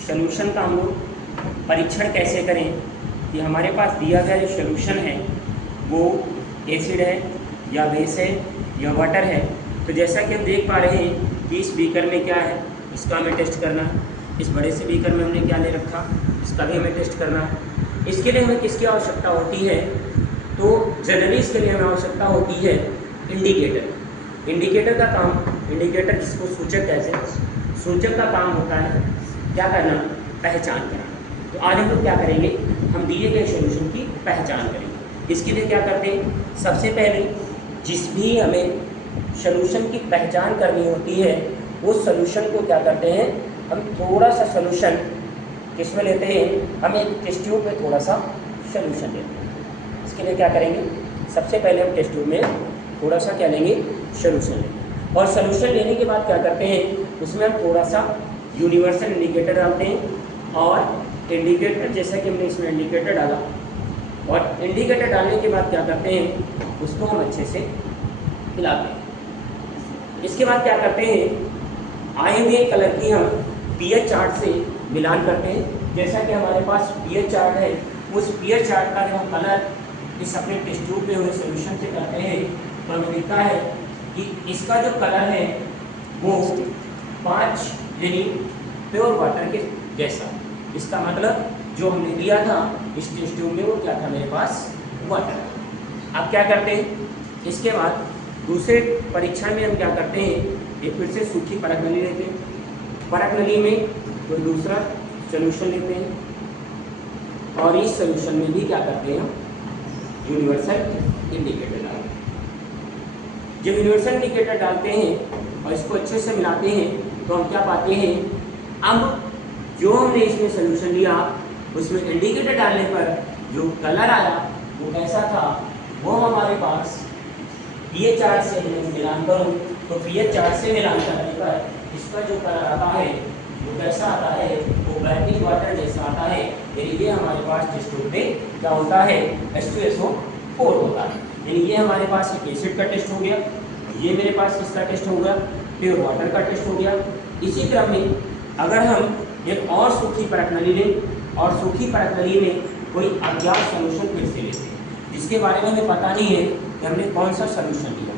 Solution का हम लोग परीक्षण कैसे करें कि हमारे पास दिया गया जो सॉल्यूशन है वो एसिड है या बेस है या वाटर है। तो जैसा कि हम देख पा रहे हैं कि इस बीकर में क्या है, इसका हमें टेस्ट करना है। इस बड़े से बीकर में हमने क्या ले रखा, इसका भी हमें टेस्ट करना है। इसके लिए हमें किसकी आवश्यकता होती है, तो जनरली इसके लिए हमें आवश्यकता होती है इंडिकेटर। इंडिकेटर का काम, इंडिकेटर जिसको सूचक कहते हैं, सूचक का काम होता है क्या करना, पहचान करना। तो आज हम लोग क्या करेंगे, हम दिए गए सॉल्यूशन की पहचान करेंगे। इसके लिए क्या करते हैं, सबसे पहले जिस भी हमें सॉल्यूशन की पहचान करनी होती है उस सॉल्यूशन को क्या करते हैं, हम थोड़ा सा सॉल्यूशन किसमें लेते हैं, हम एक टेस्ट ट्यूब में थोड़ा सा सॉल्यूशन लेते हैं। इसके लिए क्या करेंगे, सबसे पहले हम टेस्ट ट्यूब में थोड़ा सा क्या लेंगे, सॉल्यूशन लेंगे। और सॉल्यूशन लेने के बाद क्या करते हैं, उसमें हम थोड़ा सा यूनिवर्सल इंडिकेटर डालते हैं। और इंडिकेटर जैसा कि हमने इसमें इंडिकेटर डाला, और इंडिकेटर डालने के बाद क्या करते हैं, उसको हम अच्छे से मिलाते हैं। इसके बाद क्या करते हैं, आए हुए कलर की हम पीएच चार्ट से मिलान करते हैं। जैसा कि हमारे पास पीएच चार्ट है, उस पीएच चार्ट का जब हम कलर इस अपने टेस्ट ट्यूब में हुए सॉल्यूशन से करते हैं तो हमें दिखता है कि इसका जो कलर है वो 5 यानी प्योर वाटर के जैसा। इसका मतलब जो हमने दिया था इस टेस्ट ट्यूब में वो क्या था, मेरे पास वाटर। अब क्या करते हैं, इसके बाद दूसरे परीक्षण में हम क्या करते हैं, एक फिर से सूखी परख नली लेते हैं। परख नली में कोई दूसरा सॉल्यूशन लेते हैं और इस सॉल्यूशन में भी क्या करते हैं, यूनिवर्सल इंडिकेटर डालते हैं। जब यूनिवर्सल इंडिकेटर डालते हैं और इसको अच्छे से मिलाते हैं तो हम क्या पाते हैं, अब जो हमने इसमें सॉल्यूशन लिया उसमें इंडिकेटर डालने पर जो कलर आया वो कैसा था, वो हमारे पास पीएच चार्ट से मिलान करूँ तो पीएच चार्ट से मिलान करने पर इसका जो कलर आता है वो कैसा आता है, वो ब्राइटनिंग वाटर जैसा आता है। यानी ये हमारे पास टेस्ट ट्यूब में क्या होता है, H2SO4 होता है। यानी ये हमारे पास एक एसिड का टेस्ट हो गया, ये मेरे पास किसका टेस्ट हो गया, प्योर वाटर का टेस्ट हो गया। इसी क्रम में अगर हम एक और सूखी परख नली लें और सूखी परख नली में कोई अज्ञात सॉल्यूशन फिर से लेते हैं जिसके बारे में हमें पता नहीं है कि हमने कौन सा सॉल्यूशन लिया,